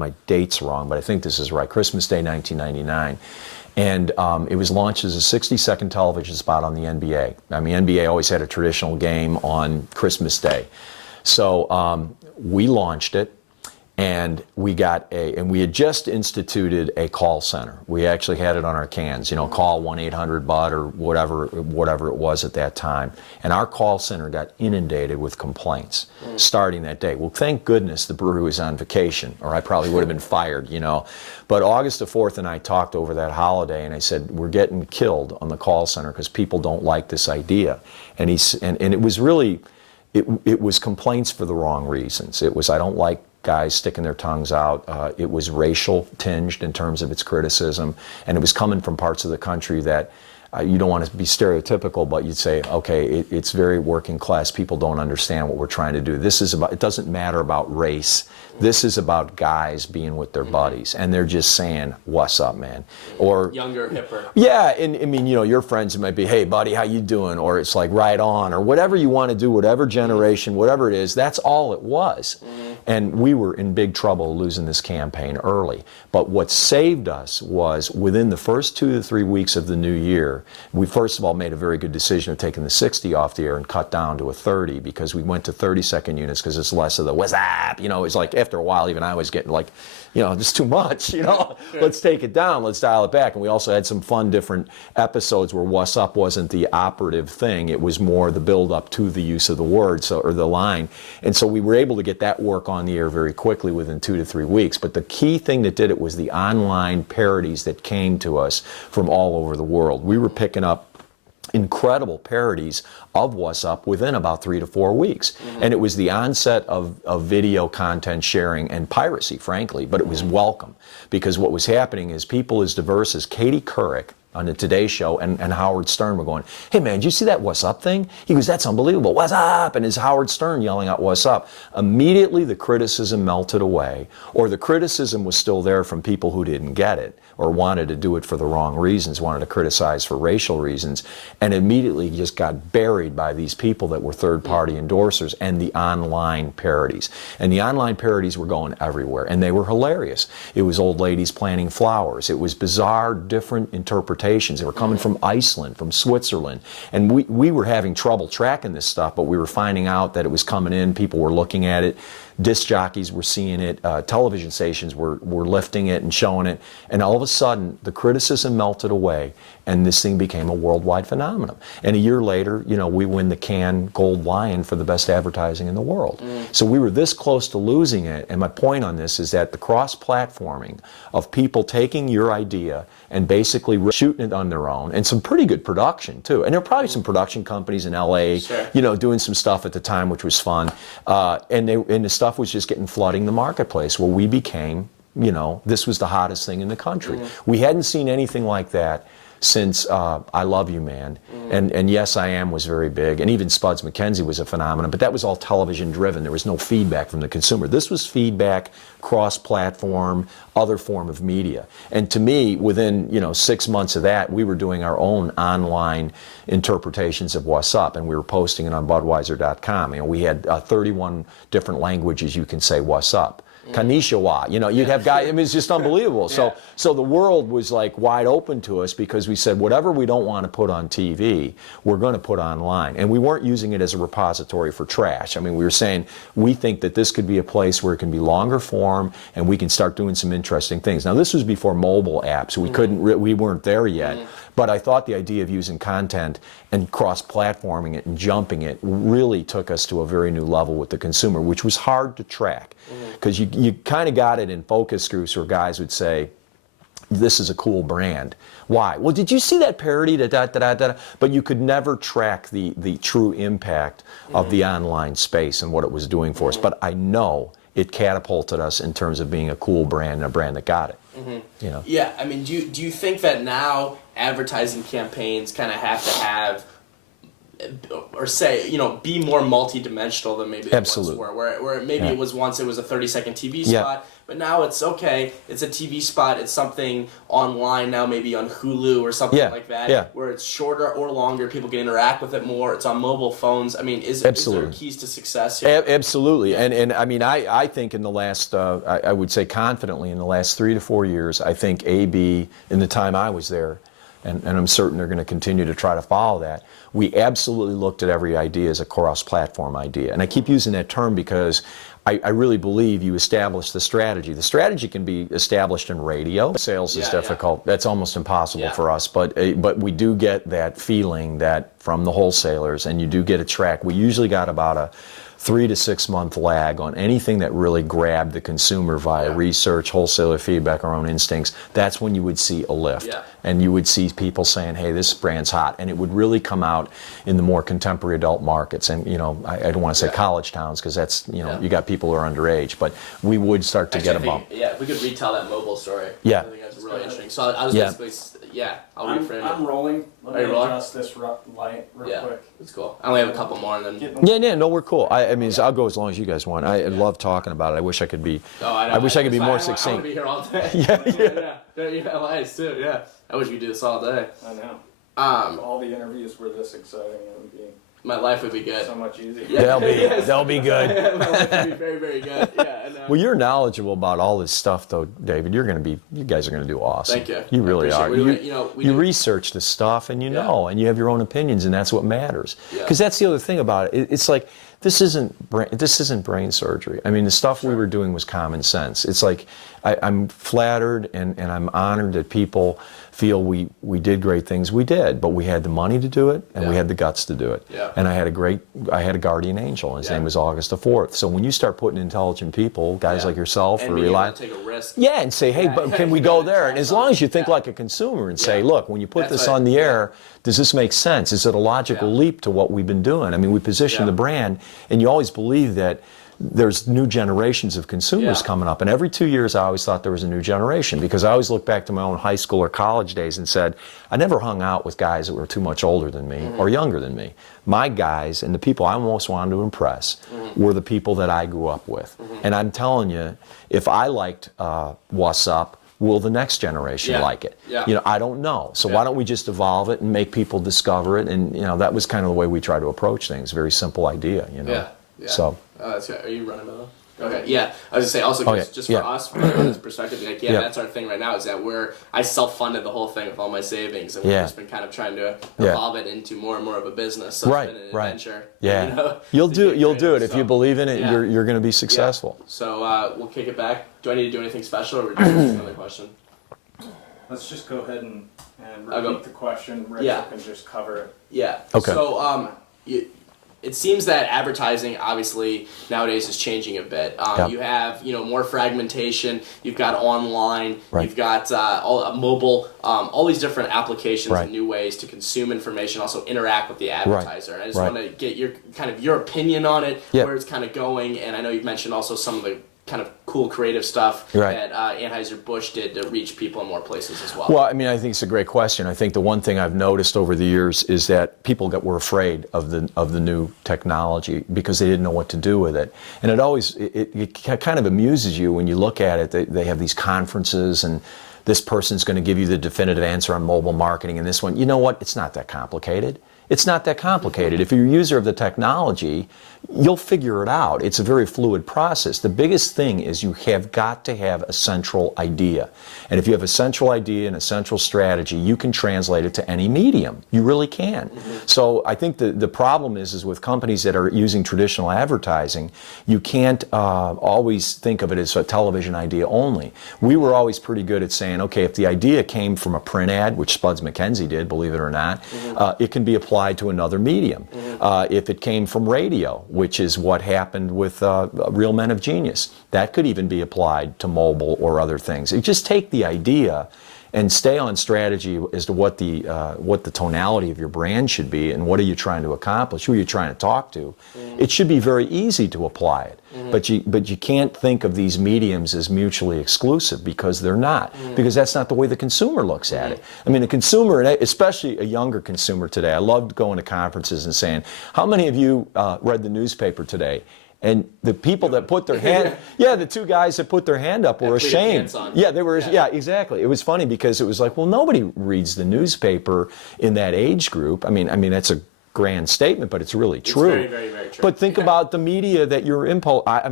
my dates wrong, but I think this is right, Christmas Day 1999. And it was launched as a 60-second television spot on the NBA. I mean, NBA always had a traditional game on Christmas Day. So we launched it, and we had just instituted a call center. We actually had it on our cans, you know, call 1-800-BUD or whatever it was at that time. And our call center got inundated with complaints starting that day. Well, thank goodness the brewery was on vacation, or I probably would have been fired, you know. But August the 4th and I talked over that holiday, and I said, we're getting killed on the call center because people don't like this idea. And it was really, it was complaints for the wrong reasons. It was, I don't like guys sticking their tongues out. It was racial tinged in terms of its criticism, and it was coming from parts of the country that you don't want to be stereotypical, but you'd say, okay, it's very working class. People don't understand what we're trying to do. This is about, it doesn't matter about race. This is about guys being with their buddies, and they're just saying, what's up, man? Or younger, hipper. Yeah, and I mean, you know, your friends might be, hey, buddy, how you doing? Or it's like, right on, or whatever you want to do, whatever generation, whatever it is, that's all it was. And we were in big trouble losing this campaign early. But what saved us was within the first 2 to 3 weeks of the new year, we first of all made a very good decision of taking the 60 off the air and cut down to a 30, because we went to 30-second units because it's less of the what's up, you know. It's like after a while even I was getting like, you know, just too much, you know. Let's take it down, let's dial it back. And we also had some fun different episodes where what's up wasn't the operative thing, it was more the build up to the use of the word, so, or the line. And so we were able to get that work on the air very quickly within 2 to 3 weeks. But the key thing that did it was the online parodies that came to us from all over the world. We were picking up incredible parodies of What's Up within about 3 to 4 weeks. And it was the onset of video content sharing and piracy, frankly, but it was welcome, because what was happening is people as diverse as Katie Couric on the Today Show and Howard Stern were going, hey man, did you see that What's Up thing? He goes, that's unbelievable, what's up? And it's Howard Stern yelling out what's up. Immediately the criticism melted away, or the criticism was still there from people who didn't get it or wanted to do it for the wrong reasons, wanted to criticize for racial reasons, and immediately just got buried by these people that were third-party endorsers and the online parodies. And the online parodies were going everywhere, and they were hilarious. It was old ladies planting flowers. It was bizarre, different interpretations. They were coming from Iceland, from Switzerland, and we were having trouble tracking this stuff, but we were finding out that it was coming in, people were looking at it, disc jockeys were seeing it, television stations were lifting it and showing it, and all of a sudden the criticism melted away and this thing became a worldwide phenomenon. And a year later, you know, we win the Cannes Gold Lion for the best advertising in the world. So we were this close to losing it, and my point on this is that the cross-platforming of people taking your idea and basically shooting it on their own, and some pretty good production too. And there were probably some production companies in LA, you know, doing some stuff at the time, which was fun. And the stuff was just flooding the marketplace, where we became, you know, this was the hottest thing in the country. We hadn't seen anything like that since I Love You Man, and Yes I Am was very big, and even Spuds MacKenzie was a phenomenon, but that was all television driven. There was no feedback from the consumer. This was feedback, cross-platform, other form of media. And to me, within, you know, 6 months of that, we were doing our own online interpretations of What's Up, and we were posting it on Budweiser.com. You know, we had 31 different languages you can say What's Up. Kanishiwa, you know, you'd have guys, I mean, it's just unbelievable. So the world was like wide open to us, because we said, whatever we don't want to put on TV, we're going to put online. And we weren't using it as a repository for trash. I mean, we were saying, we think that this could be a place where it can be longer form and we can start doing some interesting things. Now, this was before mobile apps. We we weren't there yet. But I thought the idea of using content and cross-platforming it and jumping it really took us to a very new level with the consumer, which was hard to track. Because you kind of got it in focus groups where guys would say, this is a cool brand. Why? Well, did you see that parody? But you could never track the true impact of the online space and what it was doing for us. But I know it catapulted us in terms of being a cool brand and a brand that got it. You know? Yeah, I mean, do you think that now advertising campaigns kind of have to have or say, be more multi-dimensional than maybe they once Absolutely. were. Where maybe it was once it was a 30-second TV spot, but now it's okay. It's a TV spot. It's something online now, maybe on Hulu or something like that, where it's shorter or longer. People can interact with it more. It's on mobile phones. I mean, is there keys to success here? Absolutely. And I mean, I think in the last, I would say confidently, in the last 3 to 4 years, I think AB, in the time I was there, and I'm certain they're going to continue to try to follow that, we absolutely looked at every idea as a cross-platform idea. And I keep using that term because I really believe you establish the strategy. The strategy can be established in radio. Sales is difficult. That's almost impossible for us. But we do get that feeling that from the wholesalers, and you do get a track. We usually got about a 3 to 6 month lag on anything that really grabbed the consumer via research, wholesaler feedback, our own instincts. That's when you would see a lift. And you would see people saying, hey, this brand's hot. And it would really come out in the more contemporary adult markets. And, I don't want to say college towns because that's, you got people who are underage. But we would start to get a bump. Yeah, if we could retell that mobile story. Yeah. I think that's really interesting. So I was basically, I'll reframe it. I'm rolling. Let me adjust this light real quick. It's cool. I only have a couple more and then... No, we're cool. I mean, I'll go as long as you guys want. I love talking about it. I wish I could be. I wish I could be more succinct. I want to be here all day. Yeah, lies too. Yeah, I wish we could do this all day. I know. If all the interviews were this exciting, it would be. My life would be good. So much easier. They'll be good. My life would be very, very good. Yeah. Well, you're knowledgeable about all this stuff, though, David. You guys are going to do awesome. Thank you. You really are. You do. research the stuff, and you know, and you have your own opinions, and that's what matters. Because that's the other thing about it. It's like this isn't brain surgery. I mean, the stuff we were doing was common sense. It's like I'm flattered and I'm honored that people feel we did great things. We did, but we had the money to do it, and we had the guts to do it. And I had a guardian angel, and his name was August the 4th. So when you start putting intelligent people, guys like yourself, and who rely, take a risk. and say, hey, but can we go there? And as long as you think like a consumer and say, look, when you put this on the air, does this make sense? Is it a logical leap to what we've been doing? I mean, we position the brand, and you always believe that there's new generations of consumers coming up. And every 2 years, I always thought there was a new generation, because I always look back to my own high school or college days and said, I never hung out with guys that were too much older than me or younger than me. My guys and the people I most wanted to impress were the people that I grew up with. And I'm telling you, if I liked What's Up, will the next generation like it? I don't know. So why don't we just evolve it and make people discover it? And that was kind of the way we try to approach things. Very simple idea, So. That's good. Are you running though? Okay, yeah. I was gonna say also just for us, from this perspective, like that's our thing right now. Is that I self-funded the whole thing with all my savings, and we've just been kind of trying to evolve it into more and more of a business. So it's been an adventure. You'll do it if you believe in it. You're going to be successful. So we'll kick it back. Do I need to do anything special, or just another question? Let's just go ahead and repeat the question. Rachel can just cover it. Yeah. Okay. So it seems that advertising, obviously, nowadays is changing a bit. You have, more fragmentation. You've got online. You've got mobile. All these different applications and new ways to consume information, also interact with the advertiser. And I just want to get your opinion on it, where it's kind of going. And I know you've mentioned also some of the kind of cool creative stuff that Anheuser Busch did to reach people in more places as well. Well, I mean, I think it's a great question. I think the one thing I've noticed over the years is that people were afraid of the new technology because they didn't know what to do with it. And it kind of amuses you when you look at it. They have these conferences, and this person's going to give you the definitive answer on mobile marketing, and this one, you know what? It's not that complicated. It's not that complicated. If you're a user of the technology, you'll figure it out. It's a very fluid process. The biggest thing is you have got to have a central idea. And if you have a central idea and a central strategy, you can translate it to any medium. You really can. So I think the problem is with companies that are using traditional advertising, you can't always think of it as a television idea only. We were always pretty good at saying, okay, if the idea came from a print ad, which Spuds MacKenzie did, believe it or not, it can be applied to another medium. If it came from radio, which is what happened with Real Men of Genius, that could even be applied to mobile or other things. You just take the idea and stay on strategy as to what the tonality of your brand should be and what are you trying to accomplish, who are you trying to talk to, it should be very easy to apply it. But you can't think of these mediums as mutually exclusive, because they're not. Because that's not the way the consumer looks at it. I mean, the consumer, especially a younger consumer today, I loved going to conferences and saying, how many of you read the newspaper today? And the people that put their hand, the two guys that put their hand up were ashamed. Yeah, they were. Yeah, exactly. It was funny because it was like, well, nobody reads the newspaper in that age group. I mean, that's a grand statement, but it's really true. It's very, very, very true. But think about the media that you're